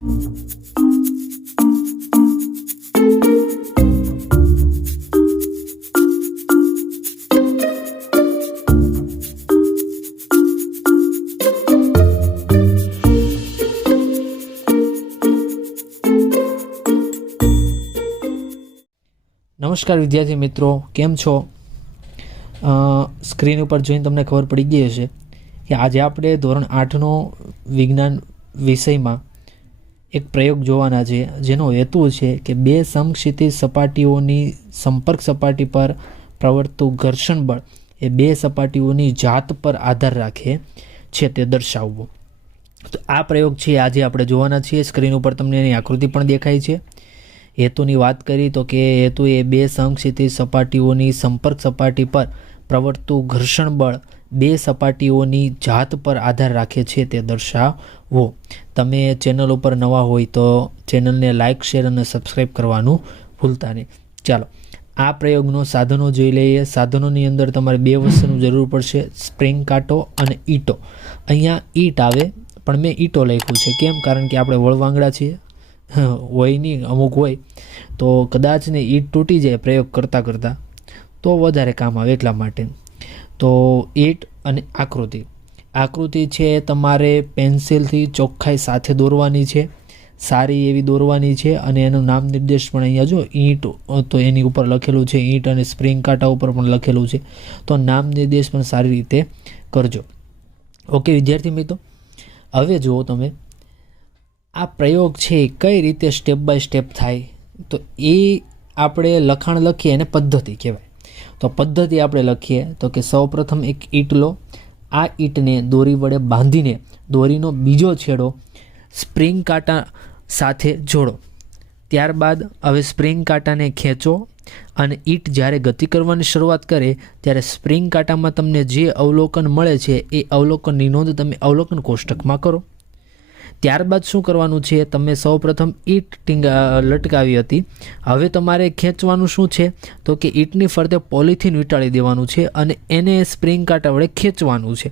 નમસ્કાર વિદ્યાર્થી મિત્રો, કેમ છો? સ્ક્રીન ઉપર જોઈને તમને ખબર પડી ગઈ હશે કે આજે આપણે ધોરણ 8નો વિજ્ઞાન વિષયમાં એક પ્રયોગ જોવાના છે, જેનો હેતુ છે કે બે સમક્ષિતિજ સપાટીઓની સંપર્ક સપાટી પર પ્રવર્તતું ઘર્ષણ બળ એ બે સપાટીઓની જાત પર આધાર રાખે છે તે દર્શાવવું. તો આ પ્રયોગ છે આજે આપણે જોવાના છીએ. સ્ક્રીન ઉપર તમને એની આકૃતિ પણ દેખાય છે. હેતુની વાત કરી તો કે હેતુ એ બે સમક્ષિતિજ સપાટીઓની સંપર્ક સપાટી પર પ્રવર્તતું ઘર્ષણ બળ બે સપાટીઓની જાત પર આધાર રાખે છે તે દર્શાવો. તમે ચેનલ ઉપર નવા હોય તો ચેનલને લાઇક, શેર અને સબસ્ક્રાઈબ કરવાનું ભૂલતા નહીં. ચાલો આ પ્રયોગનો સાધનો જોઈ લઈએ. સાધનોની અંદર તમારે બે વસ્તુની જરૂર પડશે, સ્પ્રિંગ કાંટો અને ઈંટો. અહીંયા ઈંટ આવે પણ મેં ઈંટો લખ્યું છે. કેમ? કારણ કે આપણે વળવાંગડા છીએ, હોય નહીં, અમુક હોય તો કદાચ ને ઈંટ તૂટી જાય પ્રયોગ કરતાં કરતાં તો વધારે કામ આવે, એટલા માટે. તો ઈંટ અને આકૃતિ છે તમારે પેન્સિલથી ચોખ્ખાઈ સાથે દોરવાની છે, સારી એવી દોરવાની છે. અને એનું નામ નિર્દેશ પણ અહીંયા જો ઈંટ તો એની ઉપર લખેલું છે, ઈંટ અને સ્પ્રિંગ કાંટા ઉપર પણ લખેલું છે, તો નામ નિર્દેશ પણ સારી રીતે કરજો. ઓકે વિદ્યાર્થી મિત્રો, હવે જુઓ તમે આ પ્રયોગ છે કઈ રીતે સ્ટેપ બાય સ્ટેપ થાય. તો એ આપણે લખાણ લખીએ એને પદ્ધતિ કહેવાય. તો પદ્ધતિ આપણે લખીએ તો કે સૌપ્રથમ એક ઈંટ લો. આ ઈંટને દોરી વડે બાંધીને દોરીનો બીજો છેડો સ્પ્રિંગ કાંટા સાથે જોડો. ત્યારબાદ હવે સ્પ્રિંગ કાંટાને ખેંચો અને ઈંટ જ્યારે ગતિ કરવાની શરૂઆત કરે ત્યારે સ્પ્રિંગ કાંટામાં તમને જે અવલોકન મળે છે એ અવલોકનની નોંધ તમે અવલોકન કોષ્ટકમાં કરો. ત્યારબાદ શું કરવાનું છે, તમે સૌપ્રથમ ઈંટ લટકાવી હતી, હવે તમારે ખેંચવાનું શું છે તો કે ઈંટની ફરતે પોલિથીન વીંટાળી દેવાનું છે અને એને સ્પ્રિંગ કાંટા વડે ખેંચવાનું છે.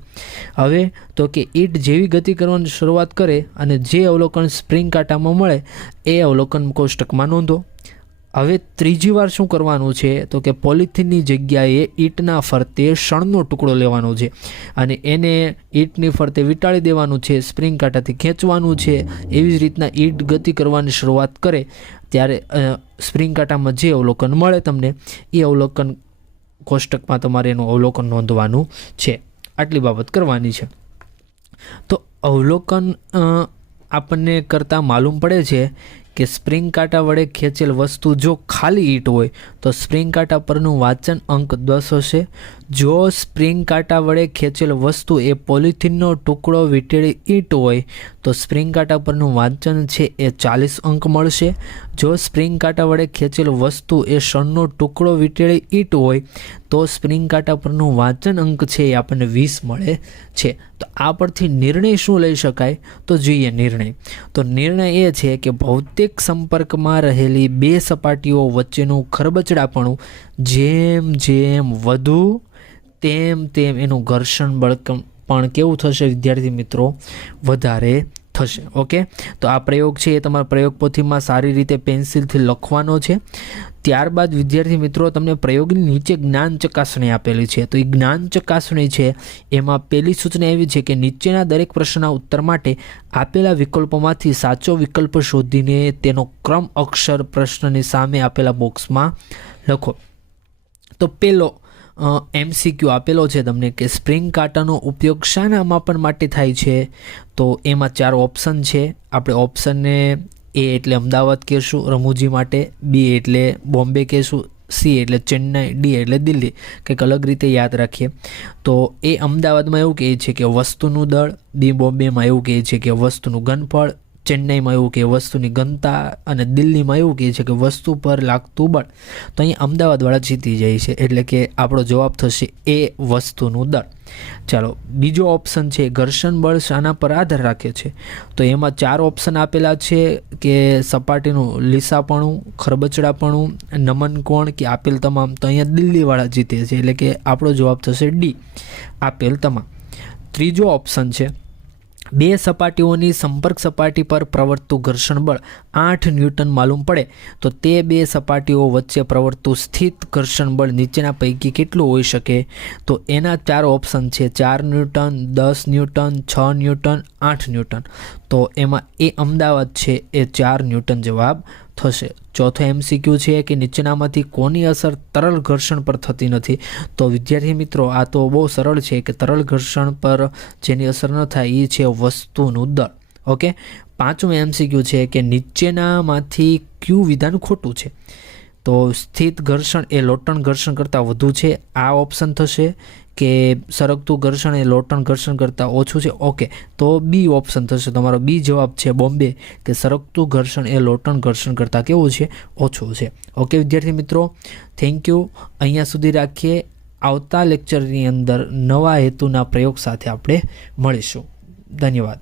હવે તો કે ઈંટ જેવી ગતિ કરવાની શરૂઆત કરે અને જે અવલોકન સ્પ્રિંગ કાંટામાં મળે એ અવલોકન કોષ્ટકમાં નોંધો. હવે ત્રીજી વાર શું કરવાનું છે તો કે પોલિથીનની જગ્યાએ ઈંટના ફરતે શણનો ટુકડો લેવાનો છે અને એને ઈંટની ફરતે વીંટાળી દેવાનું છે, સ્પ્રિંગ કાંટાથી ખેંચવાનું છે. એવી જ રીતના ઈંટ ગતિ કરવાની શરૂઆત કરે ત્યારે સ્પ્રિંગ કાંટામાં જે અવલોકન મળે તમને એ અવલોકન કોષ્ટકમાં તમારે એનું અવલોકન નોંધવાનું છે. આટલી બાબત કરવાની છે. તો અવલોકન આપણને કરતાં માલુમ પડે છે કે સ્પ્રિંગ કાંટા વડે ખેંચેલ વસ્તુ જો ખાલી ઈંટ હોય તો સ્પ્રિંગ કાંટા પરનું વાંચન અંક 10 હશે. જો સ્પ્રિંગ કાંટા વડે ખેંચેલ વસ્તુ એ પોલિથીનનો ટુકડો વીંટેલી ઈંટ હોય તો સ્પ્રિંગ કાંટા પરનું વાંચન છે એ 40 અંક મળશે. જો સ્પ્રિંગ કાંટા વડે ખેંચેલ વસ્તુ એ શણનો ટુકડો વીંટેલી ઈંટ હોય તો સ્પ્રિંગ કાંટા પરનું વાંચન અંક છે એ આપણને 20 મળે છે. તો આ પરથી નિર્ણય શું લઈ શકાય તો જોઈએ નિર્ણય. તો નિર્ણય એ છે કે ભૌતિક સંપર્કમાં રહેલી બે સપાટીઓ વચ્ચેનું ખરબચડાપણું જેમ જેમ વધુ તેમ તેમ એનું ઘર્ષણ બળ પણ કેવું થશે વિદ્યાર્થી મિત્રો? વધારે થશે. ઓકે, તો આ પ્રયોગ છે એ તમારા પ્રયોગપોથીમાં સારી રીતે પેન્સિલથી લખવાનો છે. ત્યારબાદ વિદ્યાર્થી મિત્રો તમને પ્રયોગની નીચે જ્ઞાન ચકાસણી આપેલી છે. તો એ જ્ઞાન ચકાસણી છે એમાં પહેલી સૂચના એવી છે કે નીચેના દરેક પ્રશ્નના ઉત્તર માટે આપેલા વિકલ્પોમાંથી સાચો વિકલ્પ શોધીને તેનો ક્રમ અક્ષર પ્રશ્નની સામે આપેલા બોક્સમાં લખો. તો પહેલો MCQ આપેલો છે તમને કે સ્પ્રિંગ કાંટાનો ઉપયોગ શાના માપન માટે થાય છે? તો એમાં 4 ઓપ્શન છે. આપણે ઓપ્શનને A એટલે અમદાવાદ કહેશું રમૂજી માટે, B એટલે બોમ્બે કહેશું, C એટલે ચેન્નાઈ, D એટલે દિલ્હી. કંઈક અલગ રીતે યાદ રાખીએ. તો એ અમદાવાદમાં એવું કહે છે કે વસ્તુનું દળ, B બોમ્બેમાં એવું કહે છે કે વસ્તુનું ઘનફળ, ચેન્નાઈમાં એવું કે વસ્તુની ઘનતા અને દિલ્હીમાં એવું કહે છે કે વસ્તુ પર લાગતું બળ. તો અહીં અમદાવાદવાળા જીતી જાય છે, એટલે કે આપણો જવાબ થશે એ વસ્તુનું દળ. ચાલો બીજો ઓપ્શન છે ઘર્ષણ બળ શાના પર આધાર રાખે છે? તો એમાં 4 ઓપ્શન આપેલા છે કે સપાટીનું લીસાપણું, ખરબચડાપણું, નમન કોણ કે આપેલ તમામ. તો અહીંયા દિલ્હીવાળા જીતે છે, એટલે કે આપણો જવાબ થશે D આપેલ તમામ. ત્રીજો ઓપ્શન છે બે સપાટીઓની સંપર્ક સપાટી પર પ્રવર્તતું ઘર્ષણ બળ 8 ન્યૂટન માલુમ પડે તો તે બે સપાટીઓ વચ્ચે પ્રવર્તતું સ્થિત ઘર્ષણ બળ નીચેના પૈકી કેટલું હોઈ શકે? તો એના 4 ઓપ્શન છે, 4 ન્યૂટન, 10 ન્યૂટન, 6 ન્યૂટન, 8 ન્યૂટન. તો એમાં એ અમદાવાદ છે એ 4 ન્યૂટન જવાબ થશે. ચોથો MCQ છે કે નીચેનામાંથી કોની અસર તરલ ઘર્ષણ પર થતી નથી? તો વિદ્યાર્થી મિત્રો, આ તો બહુ સરળ છે કે તરલ ઘર્ષણ પર જેની અસર ન થાય એ છે વસ્તુનું દળ. ઓકે. પાંચમું MCQ છે કે નીચેનામાંથી કયું વિધાન ખોટું છે? તો સ્થિત ઘર્ષણ એ લોટણ ઘર્ષણ કરતાં વધુ છે, આ ઓપ્શન થશે. કે સરકતું ઘર્ષણ એ લોટણ ઘર્ષણ કરતાં ઓછું છે. ઓકે, તો બી ઓપ્શન થશે. તમારો બી જવાબ છે બોમ્બે, કે સરકતું ઘર્ષણ એ લોટણ ઘર્ષણ કરતાં કેવું છે? ઓછું છે. ઓકે વિદ્યાર્થી મિત્રો, થેન્ક યુ. અહીંયા સુધી રાખીએ. આવતા લેક્ચરની અંદર નવા હેતુના પ્રયોગ સાથે આપણે મળીશું. ધન્યવાદ.